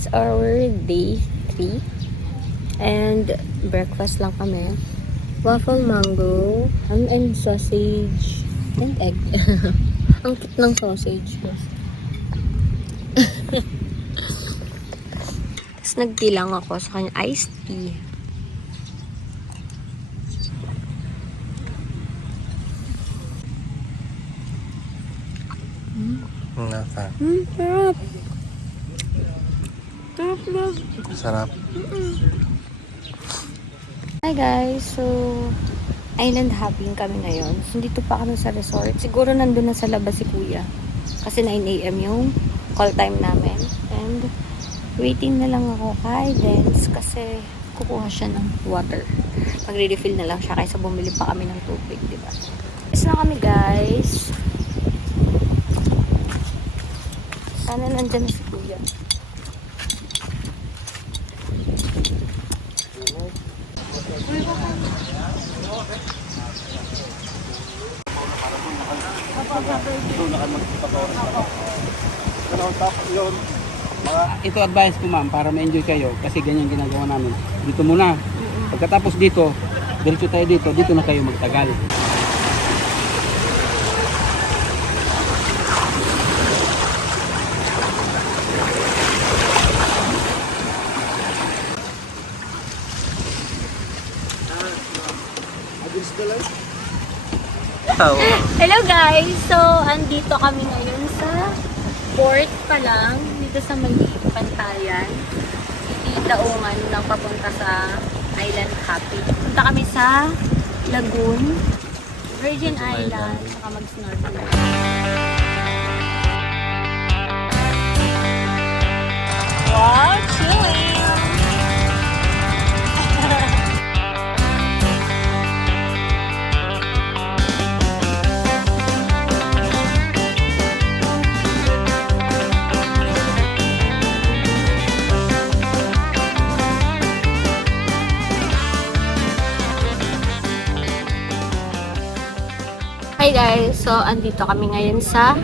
it's our day 3. And breakfast lang kami. Waffle mango, and sausage, and egg. Ang cute ng sausage. Tapos nagtilang ako sa kanya iced tea. Sarap. Sarap. Sarap lang. Sarap. Hi guys, so island hopping kami ngayon. So dito pa kami sa resort. Siguro nandun na sa labas si kuya. Kasi 9 AM yung call time namin. And waiting na lang ako kay Dance kasi kukuha siya ng water. Magre-refill na lang siya kaysa bumili pa kami ng tubig, diba? Is na kami guys. Sana nandyan na si kuya. Ito advice ko ma'am para ma-enjoy kayo kasi ganyan ginagawa namin. Dito muna. Pagkatapos dito, diretso tayo dito na kayo magtagal. Hello guys! So, andito kami ngayon sa port pa lang, dito sa Maliit, Pantayan. Daungan ng papunta sa island hopping. Punta kami sa Lagoon, Virgin Island, saka mag-snorkel. Wow! Chilling! Hi guys! So, andito kami ngayon sa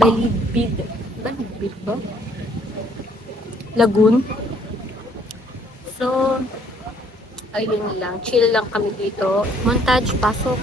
Balibid. Balibid ba? Lagoon. So, ayun lang. Chill lang kami dito. Montage, pasok.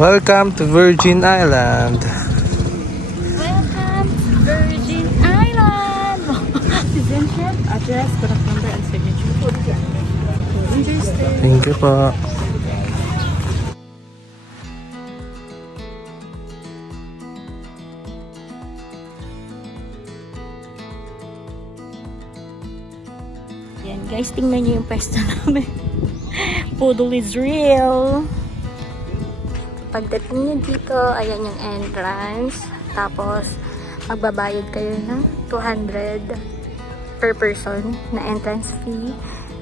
Welcome to Virgin Island. Welcome to Virgin Island! Citizenship, address, contact number, and signature for the interested. Thank you po. Yan guys, tingnan nyo yung pwesto namin. Poodle is real. Pagdating nyo dito, ayan yung entrance. Tapos, magbabayad kayo ng 200 per person na entrance fee.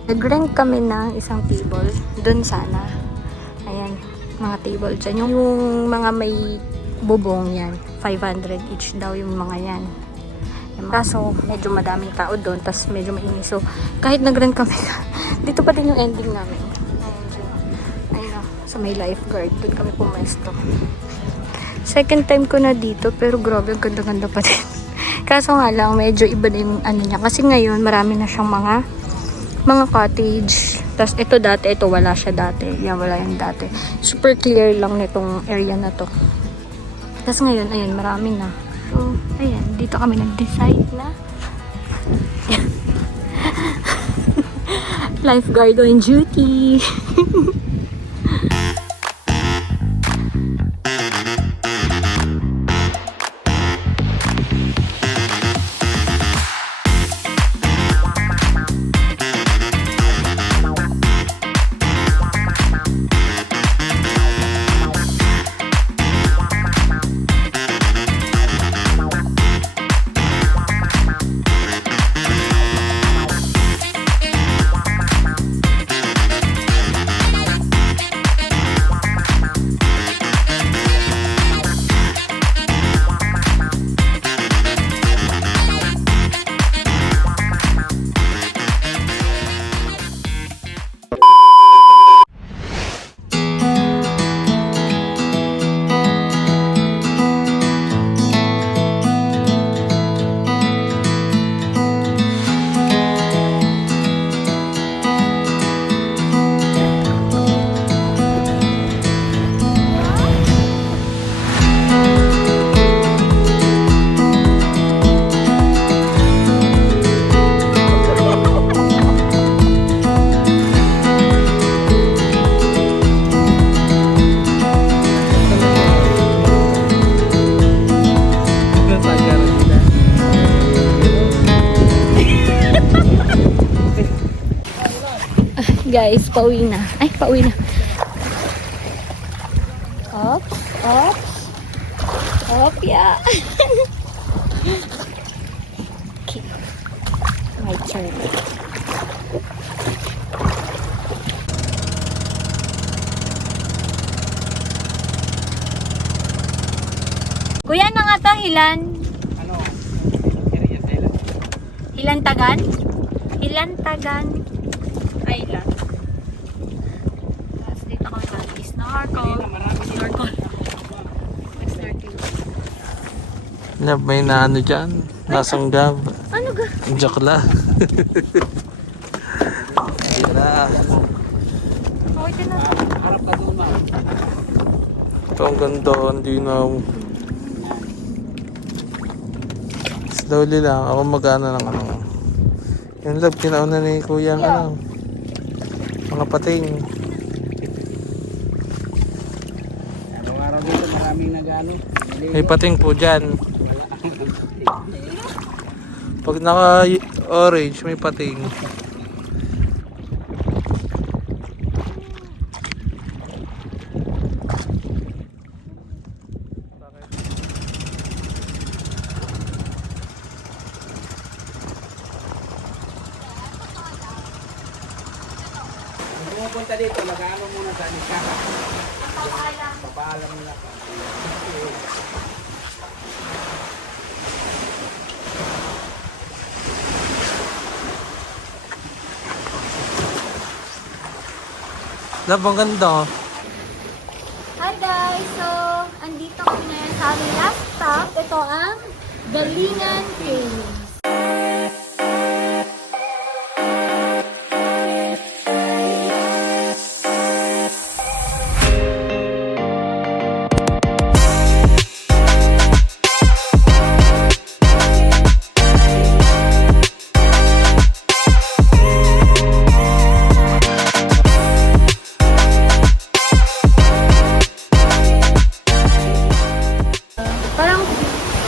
Nag-rent kami ng isang table. Doon sana. Ayan, mga table dyan. Yung mga may bubong yan. 500 each daw yung mga yan. Kaso, medyo madaming tao doon. Tapos medyo mainis. So, kahit nag-rent kami, dito pa din yung ending namin. Ayun, sa may lifeguard. Doon kami pumesto. Second time ko na dito. Pero grabe, ang ganda-ganda pa din. Kaso nga lang, medyo iba na yung ano niya. Kasi ngayon, marami na siyang mga cottage. Tapos ito dati, ito wala siya dati. Yan, wala yung dati. Super clear lang nitong area na to. Tapos ngayon, ayun, marami na. So, ayan, dito kami nag-decide na lifeguard on duty. Guys, pauwi na. Ay, pauwi na. Ops, ops. Op, yeah. Okay. My turn. Kuya, ano nga to? Hilan? Ano? Area Island. Hilantagan? Hilantagan Island. Tapos dito kami mag-snorkel. Snorkel. Snorkel. Lab, may naano dyan. Nasanggab. Ano ga? Jakla. Tira. Okay, din na. Harap ka doon, ma'am. Ito ang ganda. Hindi na. Slowly lang. Ako mag-ano lang ano. Yung lab, kinauna ni kuya ang ano. Mga pating. Araw-araw dito maraming nag-ano. May pating po dyan. Pag naka-orange, may pating. Pumupunta dito, nag-ano muna sa Nisaka. Papaalam nila pa. Lab, ang ganda. Hi guys! So, andito kami ngayon sa aming last stop. Ito ang Galingan Caves.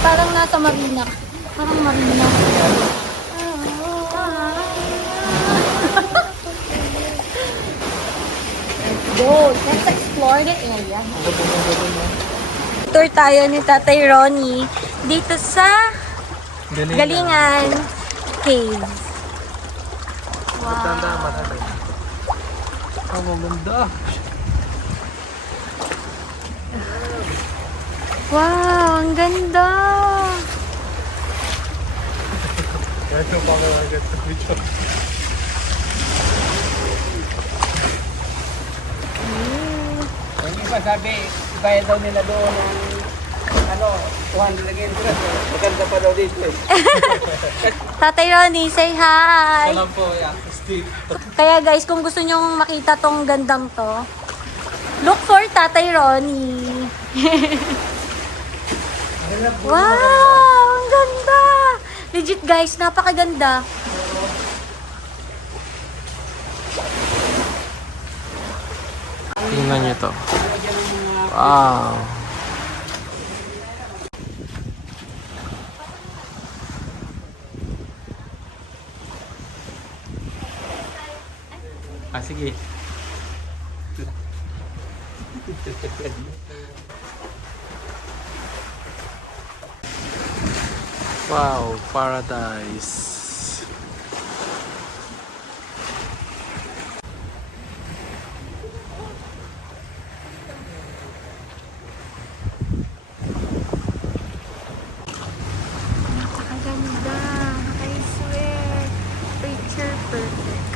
Parang nasa Marina. Parang Marina. Let's go. Let's explore the area. Tour tayo ni Tatay Ronnie dito sa Galingan Cave. Tanda marami. Oh, maganda. Wow, ang ganda! Yan yung pangalagat sa video. Yung iba sabi, bayad daw nila doon ng 200 again. Maganda pa daw dito eh. Tatay Ronnie, say hi! Salam po, yeah. Steve. Kaya guys, kung gusto nyong makita tong gandang to, look for Tatay Ronnie. Wow! Ang ganda! Legit guys, napakaganda. Tingnan nyo to. Wow. Ah, sige. Wow, paradise. Ang ganda. I swear. Picture perfect.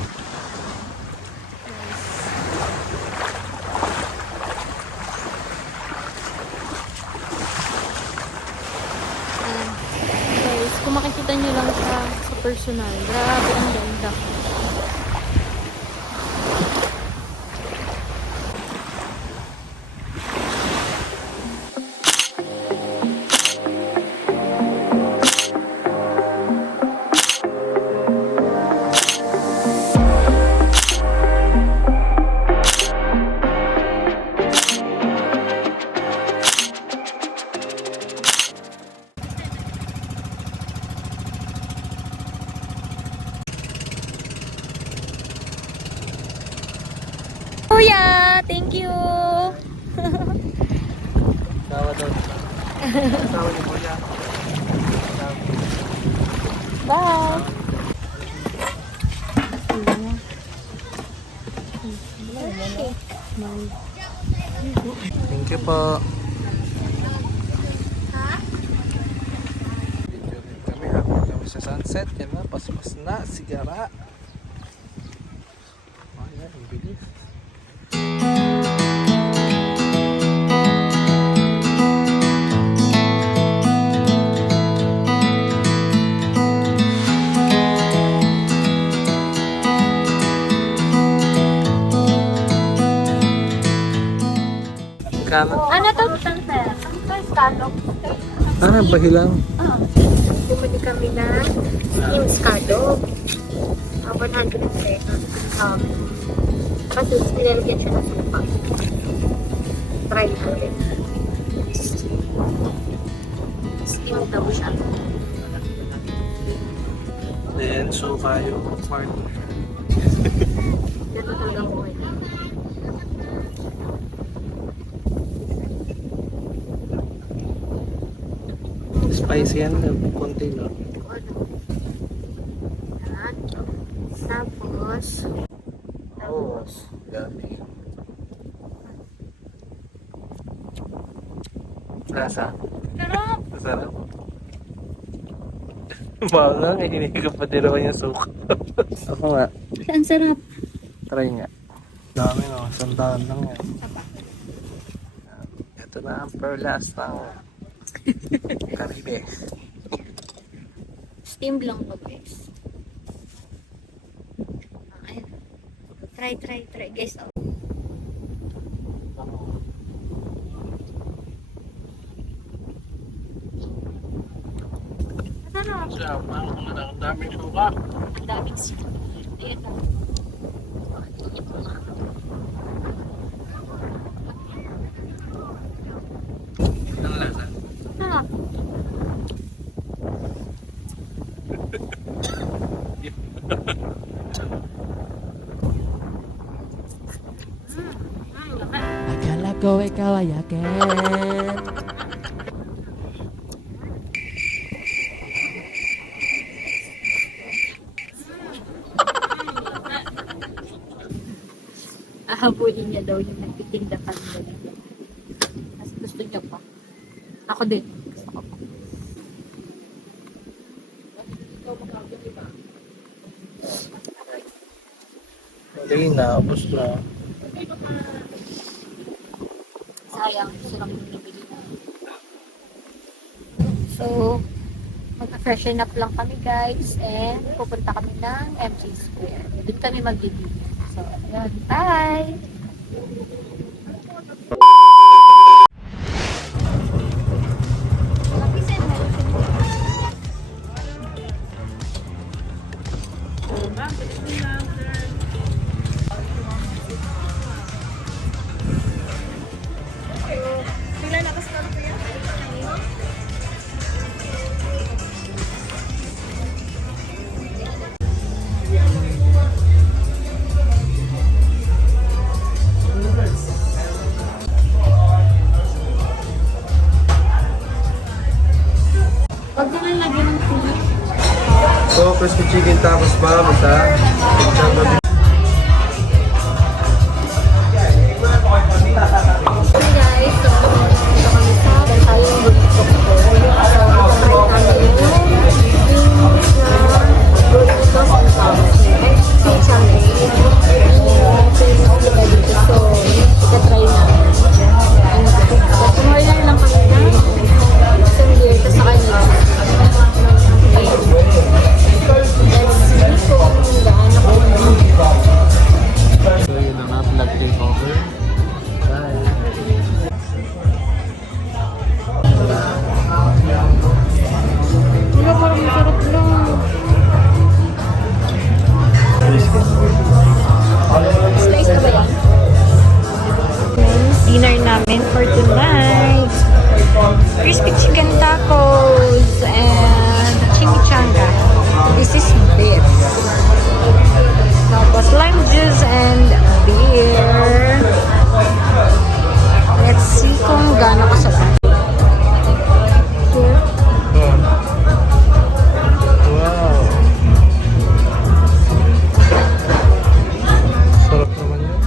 Guys, kung makikita nyo lang siya sa personal, grabe ang ganda. Kuya, thank you. Tawa daw. Tawa ni Kuya. Bye. Thank you po. Video din kami habang kami sa sunset. Yan na, paspas na, sigara. Ayan, ang bilis. Kanan. Ano to? Ito, scallop. Ah, bahilang. Bumili kami na steam scallop. 100 pesos. Kasi nilalagyan siya ng supa. Try natin. Steam daw siya. Then, suka yung partner. Ganito talaga ko eh. Spicy yan, konti no? Yan. Tapos, Oh, yummy. Lasa? sarap! Masarap. Maangang, hindi ka pa din naman yung suka. Ako nga, Ang sarap. try nga. Dami no, sandaan lang yan. Ito na ang perlas ng Caribe. Steam lang to guys. Ayun. Try guys. Oh. Masarap. Siya, ang daming suka. Ang daming suka. Ayan na. Ang lasa. Sarap. Akala ko ikaw ay akin. daw yung nagtitinda pa nila dito. Mas gusto niya pa. Ako din. Gusto ko pa. Hindi na, ubos na. Sayang. Gusto lang yung nabili na. So, mag-freshen up lang kami guys and pupunta kami ng MJ Square. Doon kami mag-dinner. So, ayun. Bye! Huwag ko lang lagyan ng sili. So, crispy chicken tapos ma'am, isa. Hey guys, so dito kami sa Bantayong Bunitok ko. So, ito namin yung wings na burritos and sauce. Si Changi. So, ika-try namin. So, kumorder lang kami na isang beer. Tapos sa kanya. Let's see kung gaano ko. So, yun na nga, vlog takeover. Diba parang masarap lang. Slice na ba yan? Dinner namin for tonight. Crispy chicken tacos and chimichanga. This is beef. Tapos lime juice and beer. Let's see kung gaano kasarap. Here. Wow! Sarap naman yun.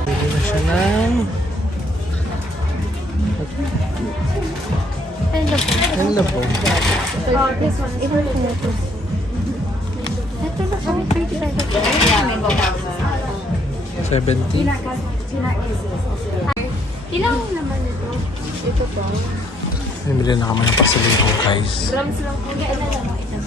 Pwede na siya ng... Hello po. Oh, this one. Ito na ito. Ito na kami 35. 70. Ilang naman ito? Ito po. Bumili na kami ng pasalubong guys. Grams lang po. Kaya na lang ito.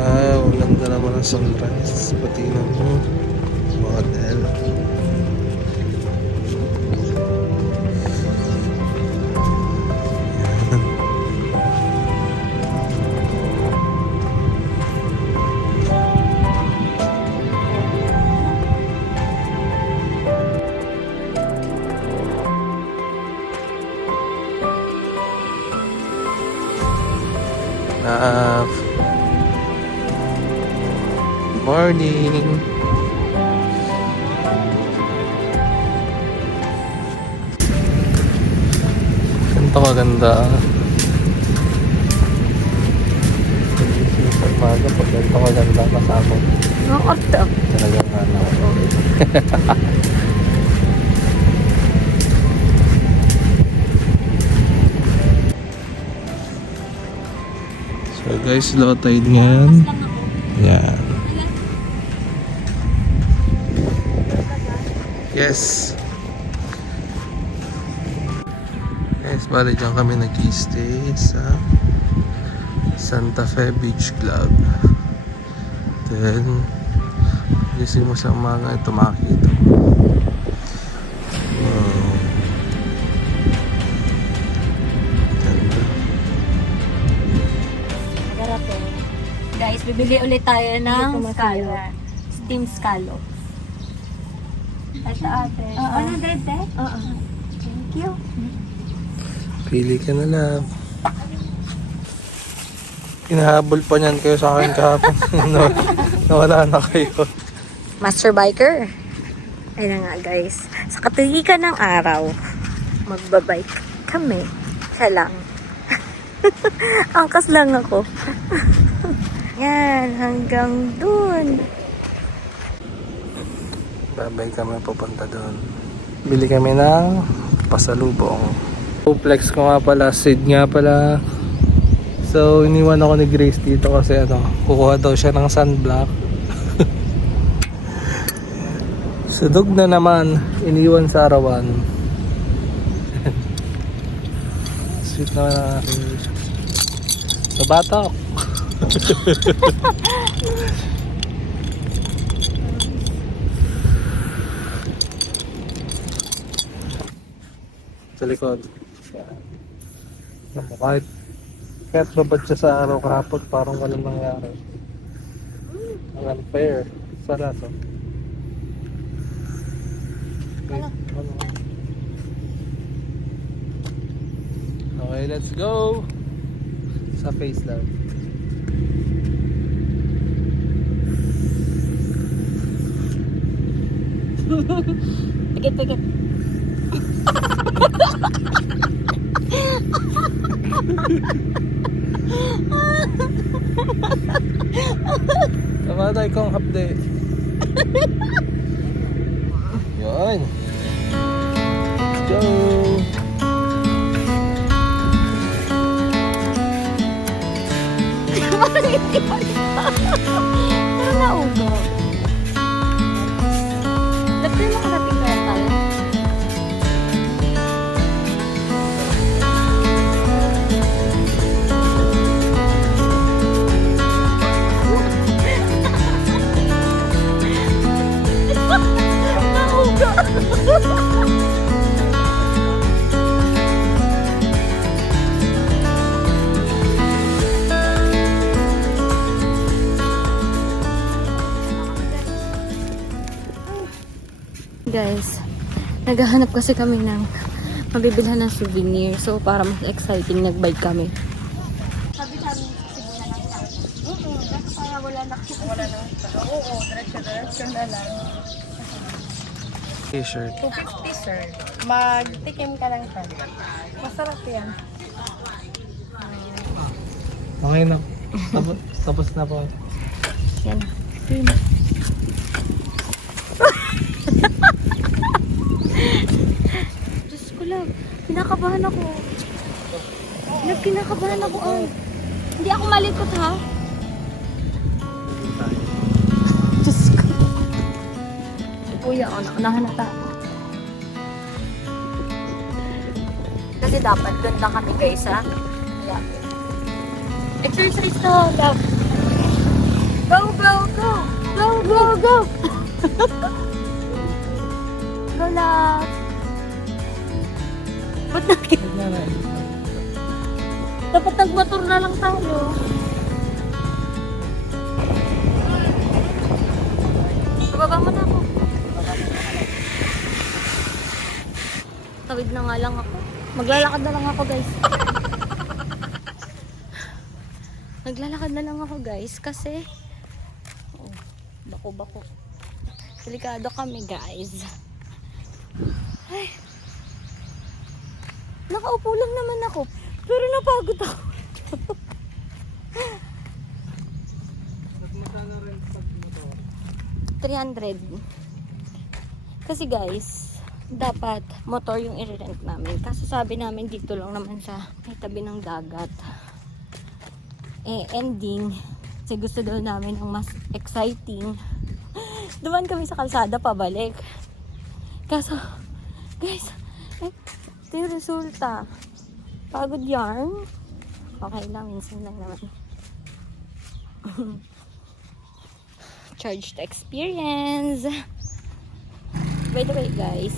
Wow, ganda naman ang sunrise. Pati ng model. Morning! Ganito kaganda. Sa umaga, pag ganito kaganda kasama. Oo, ito. Talagang ano. So guys, low tide ngayon. Yan. Yes. Yes, bali dyan kami nag-stay sa Santa Fe Beach Club. Then, Gising mo sa umaga, ito makikita mo. Ganda. Garating. Guys, bibili ulit tayo ng scallop. Steam scallop. Ito ate. Ano, Dede? Oo. Thank you. Pili ka na lang. Inahabol pa niyan kayo sa akin kahapon. Nawala na kayo. Master Biker. Ayun na nga guys. Sa katulikan ng araw, magbabike kami. Siya lang. Angkas lang ako. Yan, hanggang dun. Babay kami papunta doon. Bili kami ng pasalubong. Flex ko nga pala, Sid nga pala. So, iniwan ako ni Grace dito kasi kukuha daw siya ng sunblock. Sudog na naman, iniwan sa arawan. Sweet naman ang aking babatok. Sa likod. Kahit babad siya sa araw kahapon, parang walang nangyari. Ang unfair. Sara to. Okay, let's go! Sa face lang. Pigit. Tama tayo kong update. Yun. Let's go! Pero naugo. Dati nakarating kaya tayo. Guys, naghahanap kasi kami ng mabibilhan ng souvenir. So, para mas exciting, nag-bike kami. Sabi sa amin, Cebu na lang tayo. Oo, kasi para wala na. Oo, diretso na lang. T-shirt. 250 sir. Magtikim ka lang sir. Masarap yan. Okay na. Tapos na po. Yan. Diyos ko lang. Kinakabahan ako. Kinakabahan ako. Hindi ako malikot ha. Diyos ko. Kuya, naunahan na tayo. Kasi dapat ganda kami guys ha. Exercise to, love. Go, go, go! Go, go, go! Go, love! Ba't dapat nagmotor na lang tayo. Bababa mo na ako. Tawid na nga lang ako. Maglalakad na lang ako, guys. Naglalakad na lang ako, guys, kasi bako-bako. Delikado kami, guys. Ay. Nakaupo lang naman ako, pero napagod ako. Magkano rin pag motor? 300. Kasi guys, dapat motor yung i-rent namin. Kaso sabi namin dito lang naman sa may tabi ng dagat. Ending, kasi gusto daw namin ang mas exciting. Duman kami sa kalsada pabalik. Kaso, guys, ito yung resulta. Pagod yarn. Okay lang, minsan lang naman. charge to experience. By the way guys,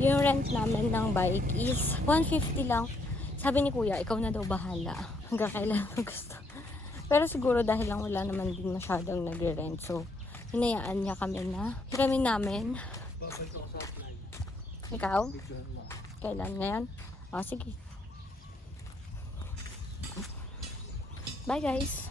yung rent namin ng bike is 150 lang. Sabi ni kuya, ikaw na daw bahala. Hanggang kailan mo gusto. Pero siguro dahil lang wala naman din masyadong nagre-rent. So, hinayaan niya kami na hiramin namin. Ikaw? Kailan ngayon? O, sige. Bye guys!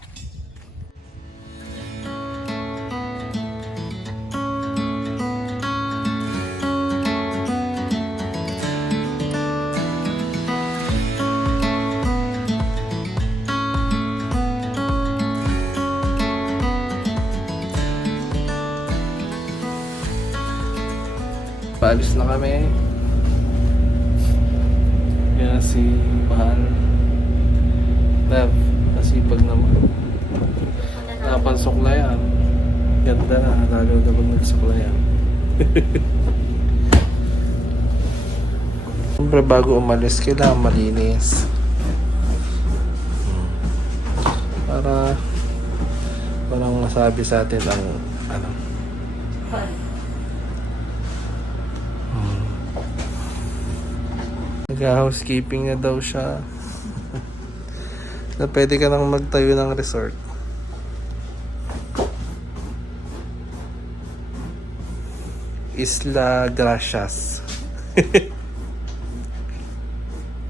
Paalis na kami. Kaya si Mahal Love, nasipag naman. Napansuklayan. Ganda na, lalo na pag nagsuklayan. Siyempre bago umalis, kailangan malinis. Para walang masabi sa atin ang ano. Nag-housekeeping na daw siya. Na pwede ka nang magtayo ng resort. Isla Gracias.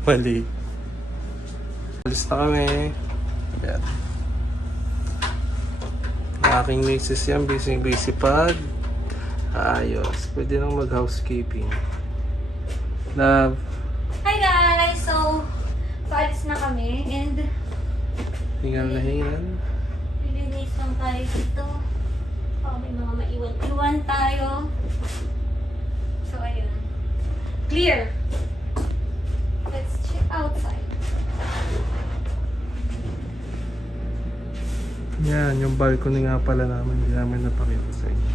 Mali. Alis na kami. Yan. Aking misis yan. Busy pag ayos. Pwede nang mag-housekeeping. Love. Hi guys! So, paalis na kami and Hingal na hingal. lilinis lang tayo dito. Baka may mga maiwan-iwan tayo. So, ayun. Clear! Let's check outside. Yan, yung balcony nga pala namin. Hindi namin napakita sa inyo.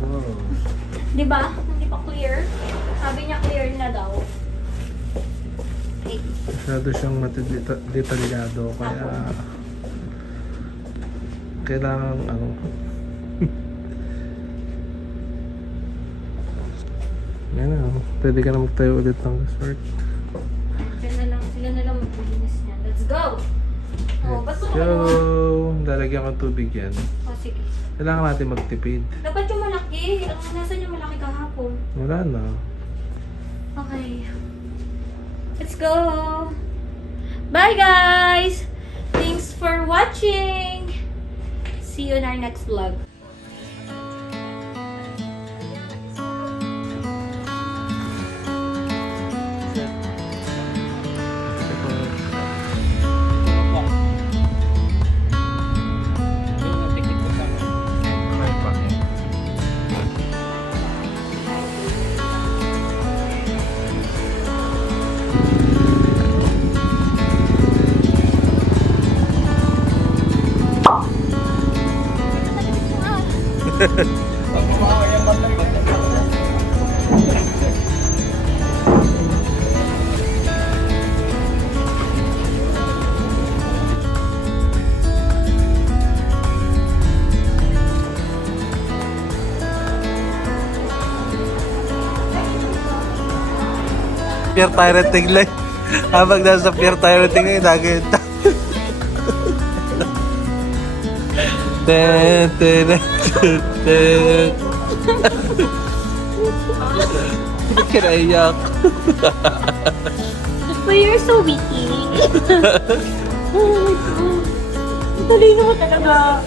Wow. Diba? Hindi pa clear. Sabi niya clear na daw. Okay. Masyado siyang detalyado. Kaya kailangan ano. Yan na. Pwede ka na magtayo ulit ng resort. Diyan na lang. Sila na lang maglinis niyan. Let's go! Oh, ba't Let's mo go! Lalagyan ko tubig yan. Oh, sige. Kailangan natin magtipid. Dapat yung malaki. Nasaan yung malaki kahapon? Wala na. Okay. Let's go! Bye guys! Thanks for watching! See you in our next vlog. Pier pirating lang. Habang nasa pier pirating ngayon, nagawin ta. Kinaiyak. But you're so witty. Oh my God. Talino mo talaga.